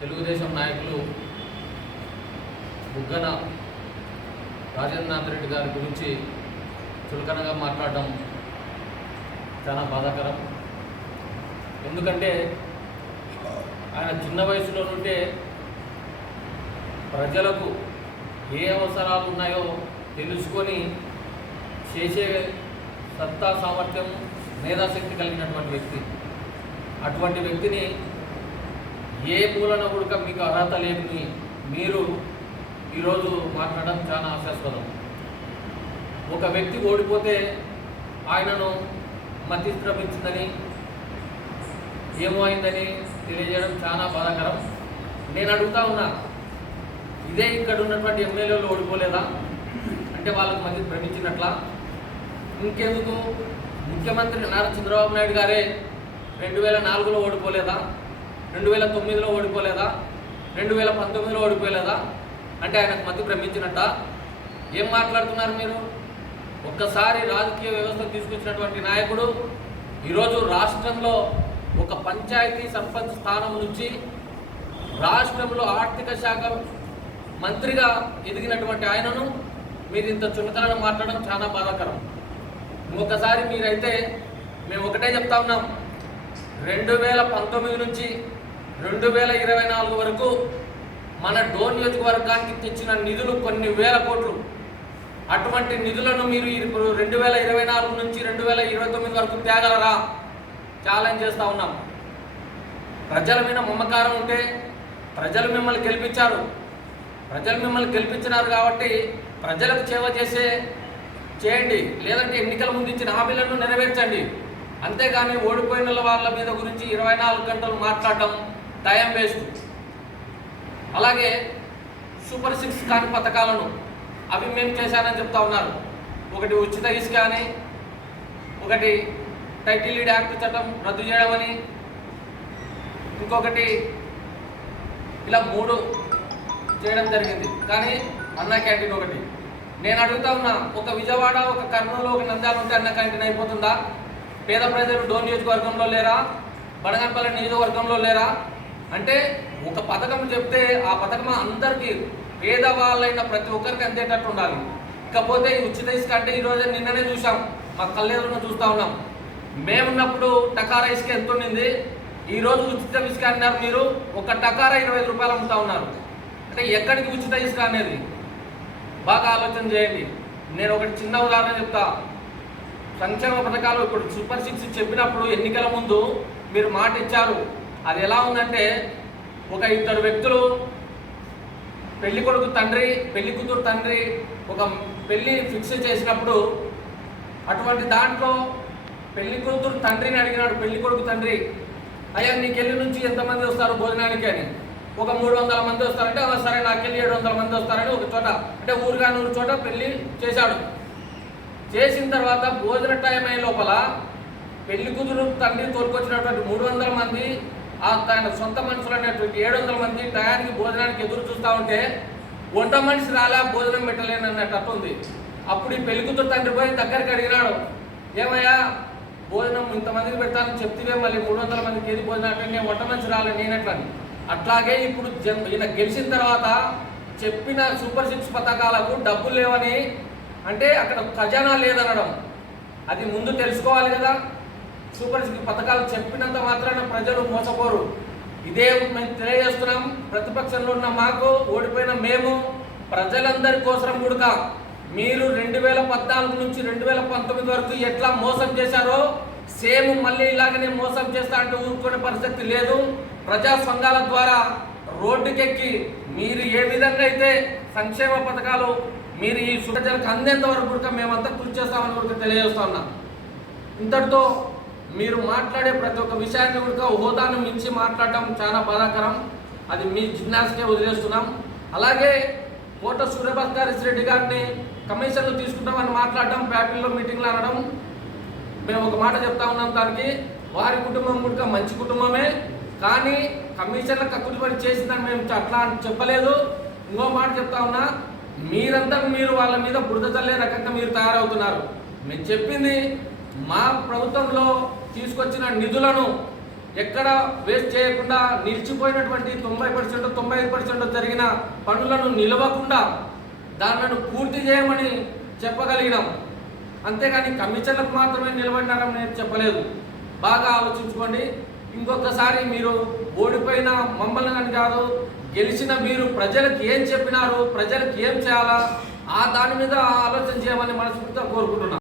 తెలుగుదేశం నాయకులు బుగ్గన రాజేంద్రనాథ్ రెడ్డి గారి గురించి చులకనగా మాట్లాడడం చాలా బాధాకరం. ఎందుకంటే ఆయన చిన్న వయసులో నుండే ప్రజలకు ఏ అవసరాలు ఉన్నాయో తెలుసుకొని చేసే సత్తా సామర్థ్యం మేధాశక్తి కలిగినటువంటి వ్యక్తి. అటువంటి వ్యక్తిని ఏ మూలన కూడా మీకు అర్హత లేని మీరు ఈరోజు మాట్లాడడం చాలా హాస్యాస్పదం. ఒక వ్యక్తి ఓడిపోతే ఆయనను మతిస్థిరమించిందని ఏమో అయిందని తెలియజేయడం చాలా బాధాకరం. నేను అడుగుతా ఉన్నా, ఇదే ఇక్కడ ఉన్నటువంటి ఎమ్మెల్యేలు ఓడిపోలేదా అంటే వాళ్ళకు మతి భ్రమించినట్లా? ఇంకెందుకు ముఖ్యమంత్రి నారా చంద్రబాబు నాయుడు గారే 2004లో ఓడిపోలేదా, 2009లో ఓడిపోలేదా, 2019లో ఓడిపోలేదా అంటే ఆయనకు మతి భ్రమించినట్ట? ఏం మాట్లాడుతున్నారు మీరు? ఒక్కసారి రాజకీయ వ్యవస్థ తీసుకొచ్చినటువంటి నాయకుడు ఈరోజు రాష్ట్రంలో ఒక పంచాయతీ సర్పంచ్ స్థానం నుంచి రాష్ట్రంలో ఆర్థిక శాఖ మంత్రిగా ఎదిగినటువంటి ఆయనను మీరు ఇంత చులకనగా మాట్లాడడం చాలా బాధాకరం. ఇంకొకసారి మీరైతే మేము ఒకటే చెప్తా ఉన్నాం, 2019 నుంచి 2024 వరకు మన డోన్ నియోజకవర్గానికి తెచ్చిన నిధులు కొన్ని వేల కోట్లు. అటువంటి నిధులను మీరు 2024 నుంచి 2029 వరకు తేగలరా? ఛాలెంజ్ చేస్తూ ఉన్నాం. ప్రజల మీద మమకారం ఉంటే ప్రజలు మిమ్మల్ని గెలిపించారు. ప్రజలు మిమ్మల్ని గెలిపించినారు కాబట్టి ప్రజలకు సేవ చేయండి, లేదంటే ఎన్నికల ముందు ఇచ్చిన హామీలను నెరవేర్చండి. అంతేగాని ఓడిపోయిన వాళ్ళ మీద గురించి 24 గంటలు మాట్లాడటం టైం వేస్ట్. అలాగే సూపర్ 6 కాని పథకాలను అవి మేము చేశానని చెప్తా ఉన్నారు. ఒకటి ఉచిత ఇసుక అని, ఒకటి టైటిల్ డీడ్ యాక్ట్ చట్టం రద్దు చేయడమని, ఇంకొకటి ఇలా 3 చేయడం జరిగింది. కానీ అన్న క్యాంటీన్ ఒకటి. నేను అడుగుతా ఉన్నా, ఒక విజయవాడ, ఒక కర్నూలు, ఒక నంద్యాల ఉంటే అన్న క్యాంటీన్ అయిపోతుందా? పేద ప్రజలు డోన్ నియోజకవర్గంలో లేరా? బడగంపల్లి నియోజకవర్గంలో లేరా? అంటే ఒక పథకం చెప్తే ఆ పథకం అందరికీ పేదవాళ్ళైన ప్రతి ఒక్కరికి అందేటట్టు ఉండాలి. ఇకపోతే ఉచిత ఇసుక అంటే ఈరోజు నిన్ననే చూసాం, మా కళ్ళెదురును చూస్తూ ఉన్నాం. మేమున్నప్పుడు టకారా ఇసుక ఎంత ఉండింది, ఈరోజు ఉచిత ఇసుక అన్నారు మీరు, ఒక టకారా 25 రూపాయలు అమ్ముతా ఉన్నారు. అంటే ఎక్కడికి ఉచిత ఇసుక అనేది బాగా ఆలోచన చేయండి. నేను ఒకటి చిన్న ఉదాహరణ చెప్తా. సంక్షేమ పథకాలు ఇప్పుడు సూపర్ 6 చెప్పినప్పుడు ఎన్నికల ముందు మీరు మాట ఇచ్చారు. అది ఎలా ఉందంటే, ఒక 2 వ్యక్తులు పెళ్లి కొడుకు తండ్రి, పెళ్లి కూతురు తండ్రి ఒక పెళ్లి ఫిక్స్ చేసినప్పుడు అటువంటి దాంట్లో పెళ్లి కూతురు తండ్రిని అడిగినాడు పెళ్లి కొడుకు తండ్రి, అయ్యా నీకెళ్ళి నుంచి ఎంతమంది వస్తారు భోజనానికి అని. ఒక 300 మంది వస్తారంటే సరే నాకెళ్ళి 700 మంది వస్తారని ఒక చోట, అంటే ఊరుగా 100 చోట పెళ్లి చేశాడు. చేసిన తర్వాత భోజన టైం అయ్యే లోపల పెళ్లి కూతురు తండ్రి తోలుకొచ్చినటువంటి 300 మంది ఆయన సొంత మనుషులు అనేటువంటి 700 మంది టయానికి భోజనానికి ఎదురు చూస్తూ ఉంటే వంట మనిషి రాలే, భోజనం పెట్టలేను అన్నట్టు ఉంది. అప్పుడు ఈ పెళ్లి కూతురు తండ్రి పోయి దగ్గరికి అడిగినాడు, ఏమయ్యా భోజనం ఇంతమందికి పెడతానని చెప్తే మళ్ళీ 300 మందికి ఏది భోజనం అంటే నేను వంట మనిషి రాలే నేనెట్లని. అట్లాగే ఇప్పుడు ఈయన గెలిచిన తర్వాత చెప్పిన సూపర్ 6 పథకాలకు డబ్బులు లేవని అంటే అక్కడ ఖజానా లేదనడం, అది ముందు తెలుసుకోవాలి కదా. సూపర్ 6 పథకాలు చెప్పినంత మాత్రాన ప్రజలు మోసపోరు. ఇదే మేము తెలియజేస్తున్నాం. ప్రతిపక్షంలో ఉన్న మాకు, ఓడిపోయిన మేము ప్రజలందరి కోసం కూడా మీరు 2014 నుంచి 2019 వరకు ఎట్లా మోసం చేశారో సేమ్ మళ్ళీ ఇలాగనే మోసం చేస్తా అంటే ఊరుకునే పరిస్థితి లేదు. ప్రజా సంఘాల ద్వారా రోడ్డుకెక్కి మీరు ఏ విధంగా అయితే సంక్షేమ పథకాలు మీరు ఈ ప్రజలకు అందేంత వరకు కూడా మేమంతా కృషి చేస్తామని కూడా తెలియజేస్తా ఉన్నాం. ఇంతటితో మీరు మాట్లాడే ప్రతి ఒక్క విషయాన్ని కూడా హోదాను మించి మాట్లాడడం చాలా బాధాకరం. అది మీ జిజ్ఞాసకే వదిలేస్తున్నాం. అలాగే కోట సూర్యభాస్కర్ రెడ్డి గారిని కమిషన్లు తీసుకుంటామని మాట్లాడడం, ప్యాపిల్లో మీటింగ్లు అనడం, మేము ఒక మాట చెప్తా ఉన్నాం. దానికి వారి కుటుంబం కూడా మంచి కుటుంబమే, కానీ కమిషన్లకు కక్కుబడి చేసిందని మేము అట్లా చెప్పలేదు. ఇంకో మాట చెప్తా ఉన్నా, మీరంతా మీరు వాళ్ళ మీద బురద చల్లే రకంగా మీరు తయారవుతున్నారు. మేము చెప్పింది మా ప్రభుత్వంలో తీసుకొచ్చిన నిధులను ఎక్కడ వేస్ట్ చేయకుండా నిలిచిపోయినటువంటి 90% 95% జరిగిన పనులను నిలవకుండా దానిని పూర్తి చేయమని చెప్పగలిగినాం. అంతేగాని కమిషన్లకు మాత్రమే నిలబడినారని నేను చెప్పలేదు. బాగా ఆలోచించుకోండి. ఇంకొకసారి మీరు ఓడిపోయిన మమ్మల్ని అని కాదు, గెలిచిన మీరు ప్రజలకు ఏం చెప్పినారు, ప్రజలకు ఏం చేయాలా, దాని మీద ఆలోచన చేయమని మనస్ఫూర్తిగా కోరుకుంటున్నాను.